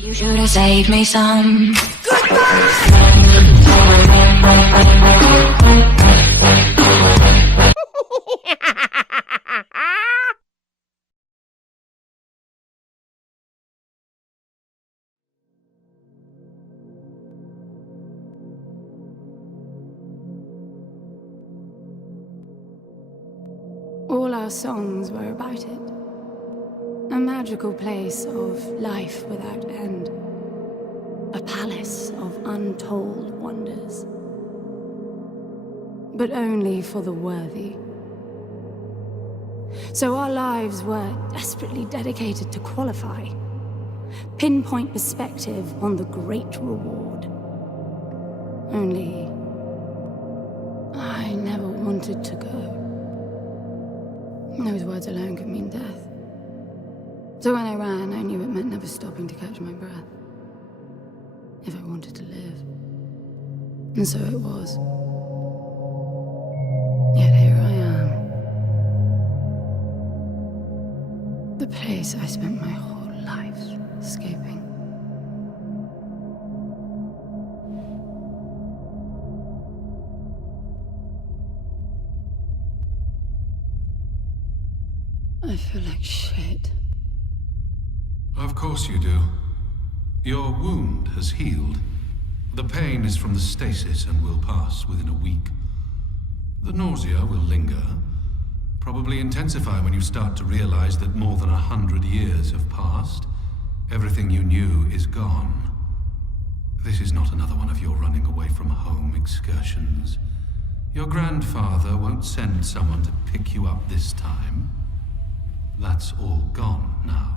You should have saved me some. All our songs were about it. A magical place of life without end. A palace of untold wonders. But only for the worthy. So our lives were desperately dedicated to qualify. Pinpoint perspective on the great reward. Only I never wanted to go. Those words alone could mean death. So when I ran, I knew it meant never stopping to catch my breath. If I wanted to live. And so it was. Yet here I am. The place I spent my whole life escaping. I feel like shit. Of course you do. Your wound has healed. The pain is from the stasis and will pass within a week. The nausea will linger, probably intensify when you start to realize that more than 100 years have passed. Everything you knew is gone. This is not another one of your running away from home excursions. Your grandfather won't send someone to pick you up this time. That's all gone now.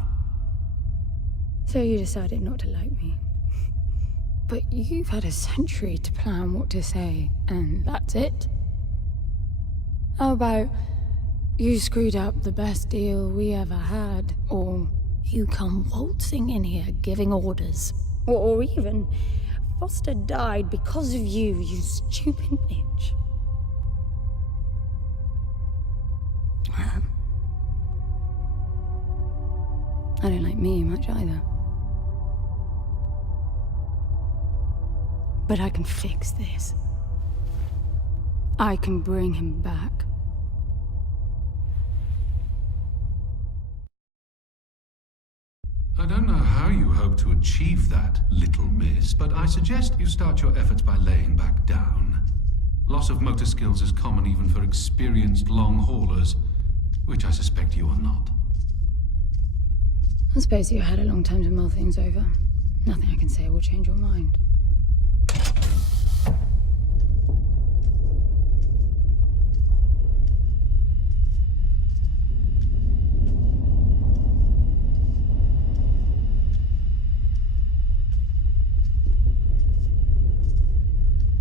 So you decided not to like me. But you've had a century to plan what to say, and that's it? How about you screwed up the best deal we ever had, or you come waltzing in here giving orders, or even Foster died because of you, you stupid bitch. I don't like me much either. But I can fix this. I can bring him back. I don't know how you hope to achieve that, little miss, but I suggest you start your efforts by laying back down. Loss of motor skills is common even for experienced long haulers, which I suspect you are not. I suppose you had a long time to mull things over. Nothing I can say will change your mind.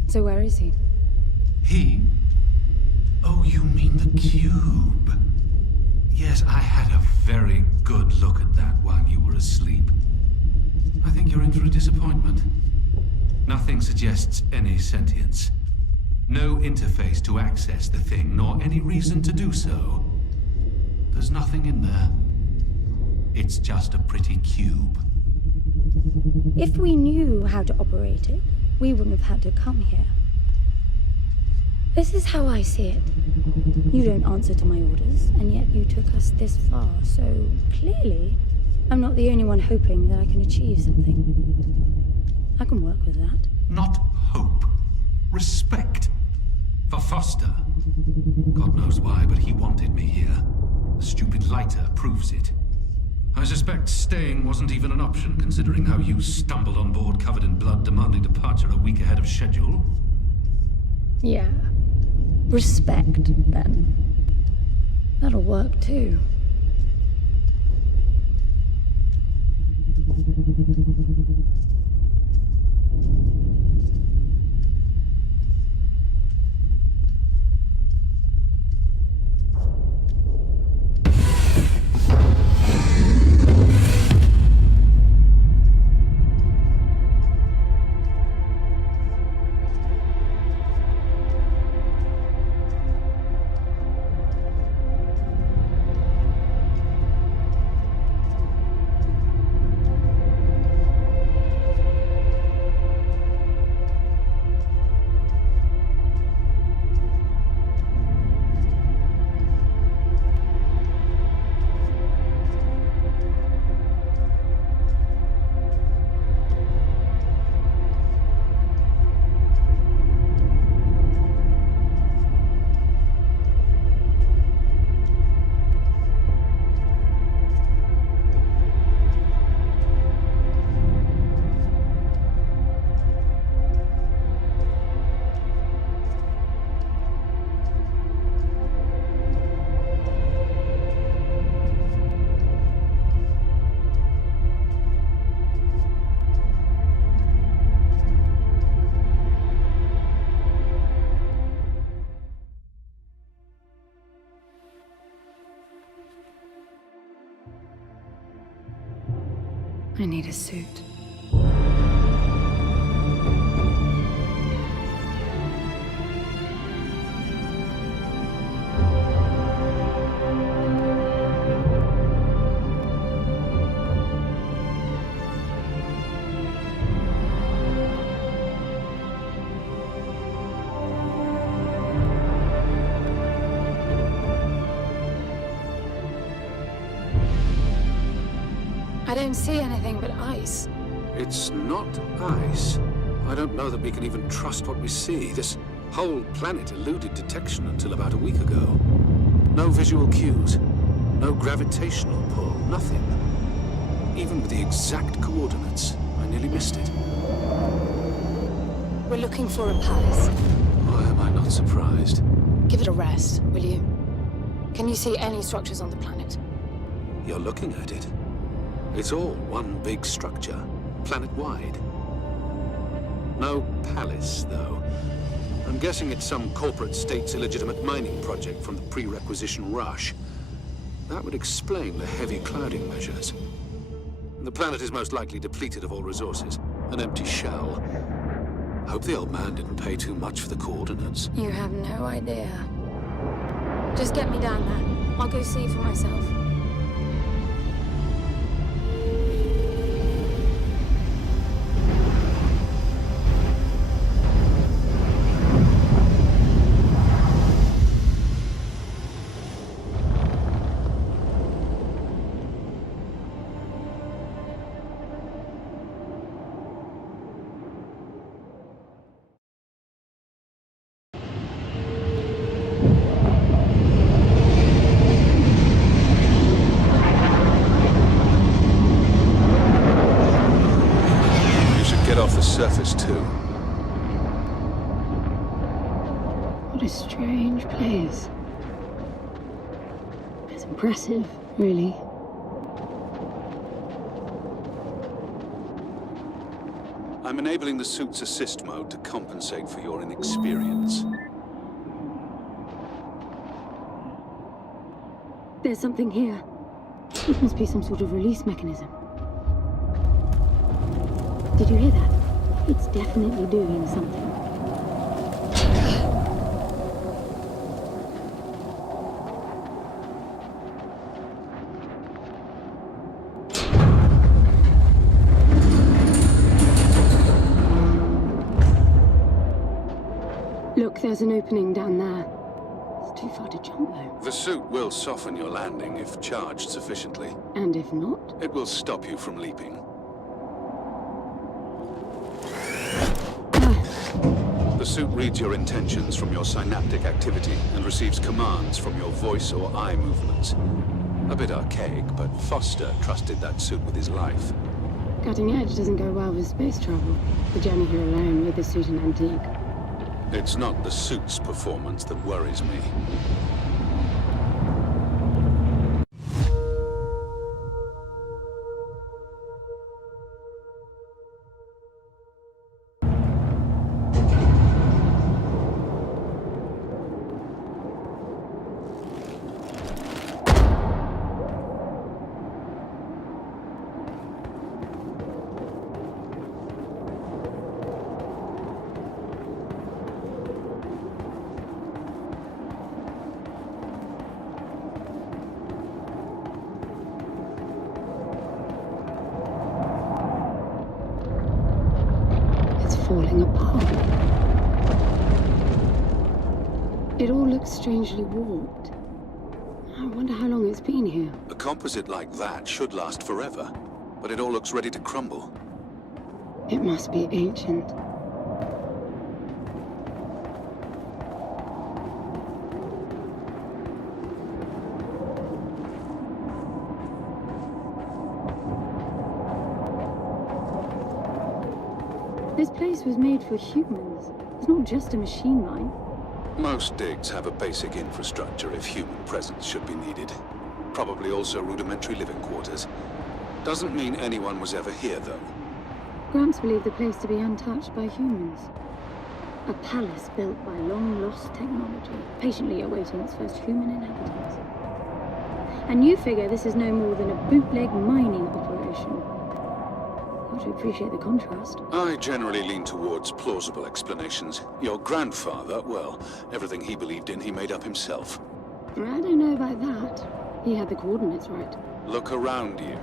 So where is he? He? Oh, you mean the cube. Yes, I had a very good look at that while you were asleep. I think you're in for a disappointment. Nothing suggests any sentience. No interface to access the thing, nor any reason to do so. There's nothing in there. It's just a pretty cube. If we knew how to operate it, we wouldn't have had to come here. This is how I see it. You don't answer to my orders, and yet you took us this far, so clearly I'm not the only one hoping that I can achieve something. I can work with that. Not hope. Respect. For Foster. God knows why, but he wanted me here. The stupid lighter proves it. I suspect staying wasn't even an option, considering how you stumbled on board covered in blood, demanding departure a week ahead of schedule. Yeah. Respect, then. That'll work, too. need a suit. I don't see anything but ice. It's not ice. I don't know that we can even trust what we see. This whole planet eluded detection until about a week ago. No visual cues, no gravitational pull, nothing. Even with the exact coordinates, I nearly missed it. We're looking for a palace. Why am I not surprised? Give it a rest, will you? Can you see any structures on the planet? You're looking at it. It's all one big structure, planet-wide. No palace, though. I'm guessing it's some corporate state's illegitimate mining project from the pre-requisition rush. That would explain the heavy clouding measures. The planet is most likely depleted of all resources. An empty shell. Hope the old man didn't pay too much for the coordinates. You have no idea. Just get me down there. I'll go see for myself. Off the surface, too. What a strange place. It's impressive, really. I'm enabling the suit's assist mode to compensate for your inexperience. There's something here. It must be some sort of release mechanism. Did you hear that? It's definitely doing something. Look, there's an opening down there. It's too far to jump, though. The suit will soften your landing if charged sufficiently. And if not? It will stop you from leaping. The suit reads your intentions from your synaptic activity and receives commands from your voice or eye movements. A bit archaic, but Foster trusted that suit with his life. Cutting edge doesn't go well with space travel. The journey here alone made the suit an antique. It's not the suit's performance that worries me. Falling apart. It all looks strangely warped. I wonder how long it's been here. A composite like that should last forever, but it all looks ready to crumble. It must be ancient. This place was made for humans. It's not just a machine mine. Most digs have a basic infrastructure if human presence should be needed. Probably also rudimentary living quarters. Doesn't mean anyone was ever here, though. Gramps believed the place to be untouched by humans. A palace built by long-lost technology, patiently awaiting its first human inhabitants. And you figure this is no more than a bootleg mining operation. able to appreciate the contrast. I generally lean towards plausible explanations. Your grandfather, well, everything he believed in, he made up himself. I don't know about that. He had the coordinates right. Look around you.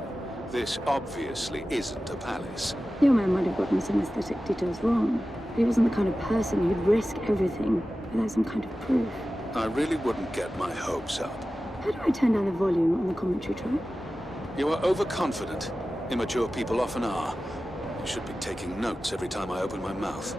This obviously isn't a palace. Your man might have gotten some aesthetic details wrong. He wasn't the kind of person who'd risk everything without some kind of proof. I really wouldn't get my hopes up. How do I turn down the volume on the commentary track? You are overconfident. Immature people often are. You should be taking notes every time I open my mouth.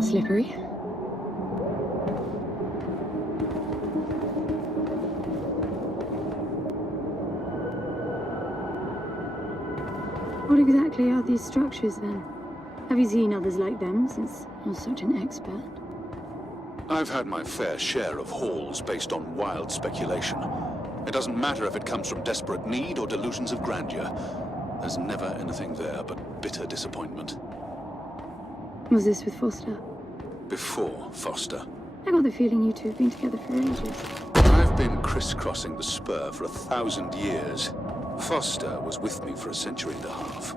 Slippery. What exactly are these structures then? Have you seen others like them since you're such an expert? I've had my fair share of halls based on wild speculation. It doesn't matter if it comes from desperate need or delusions of grandeur. There's never anything there but bitter disappointment. Was this with Foster? Before Foster. I got the feeling you two have been together for ages. I've been crisscrossing the spur for 1,000 years. Foster was with me for a century and a half.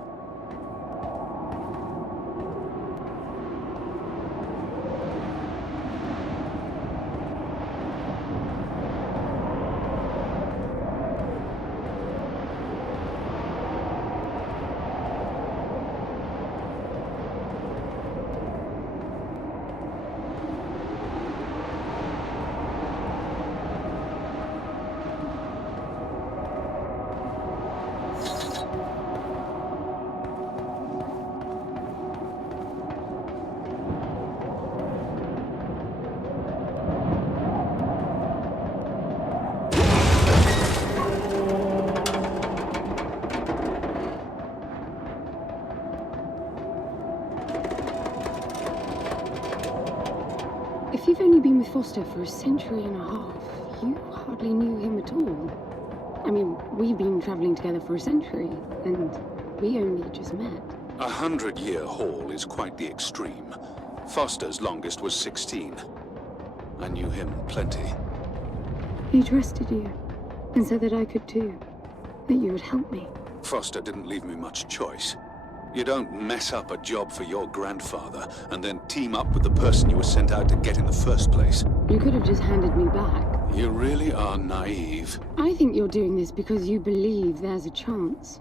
If you've only been with Foster for a century and a half, you hardly knew him at all. I mean, we've been traveling together for a century, and we only just met. 100-year haul is quite the extreme. Foster's longest was 16. I knew him plenty. He trusted you, and said that I could too. That you would help me. Foster didn't leave me much choice. You don't mess up a job for your grandfather and then team up with the person you were sent out to get in the first place. You could have just handed me back. You really are naive. I think you're doing this because you believe there's a chance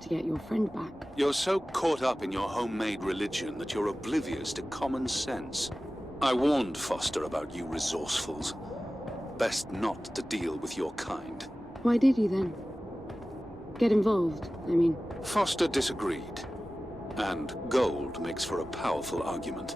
to get your friend back. You're so caught up in your homemade religion that you're oblivious to common sense. I warned Foster about you resourcefuls. Best not to deal with your kind. Why did you then? Get involved, I mean. Foster disagreed. And gold makes for a powerful argument.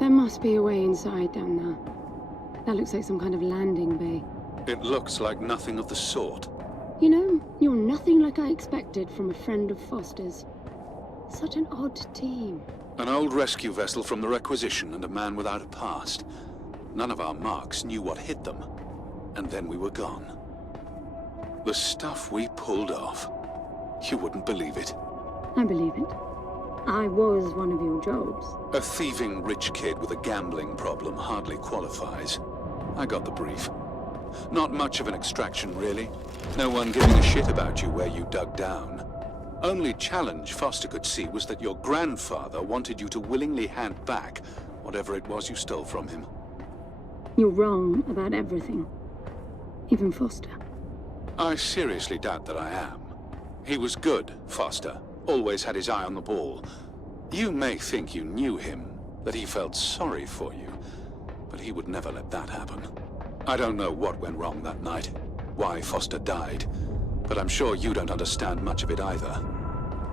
There must be a way inside down there. That looks like some kind of landing bay. It looks like nothing of the sort. You know, you're nothing like I expected from a friend of Foster's. Such an odd team. An old rescue vessel from the Requisition and a man without a past. None of our marks knew what hit them. And then we were gone. The stuff we pulled off. You wouldn't believe it. I believe it. I was one of your jobs. A thieving rich kid with a gambling problem hardly qualifies. I got the brief. Not much of an extraction, really. No one giving a shit about you where you dug down. Only challenge Foster could see was that your grandfather wanted you to willingly hand back whatever it was you stole from him. You're wrong about everything. Even Foster. I seriously doubt that I am. He was good, Foster. Always had his eye on the ball. You may think you knew him, that he felt sorry for you, but but he would never let that happen. I don't know what went wrong that night, why Foster died, but I'm sure you don't understand much of it either.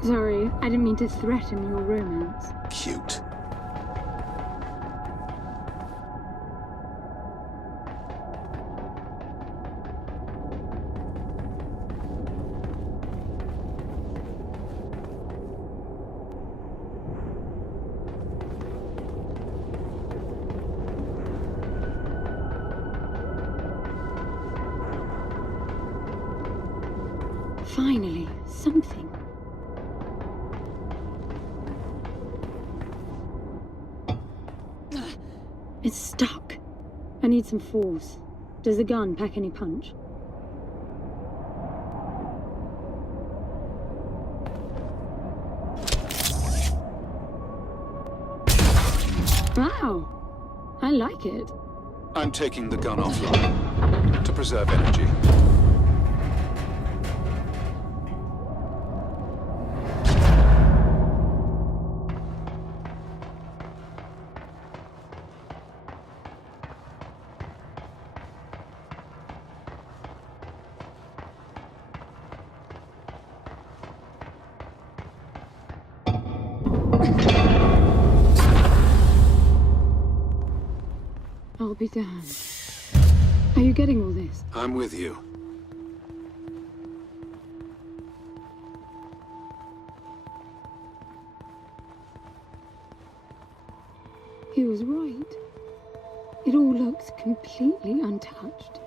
Sorry, I didn't mean to threaten your romance. Cute. Finally, something. It's stuck. I need some force. Does the gun pack any punch? Wow, I like it. I'm taking the gun offline to preserve energy. I'll be damned. Are you getting all this? I'm with you. He was right. It all looks completely untouched.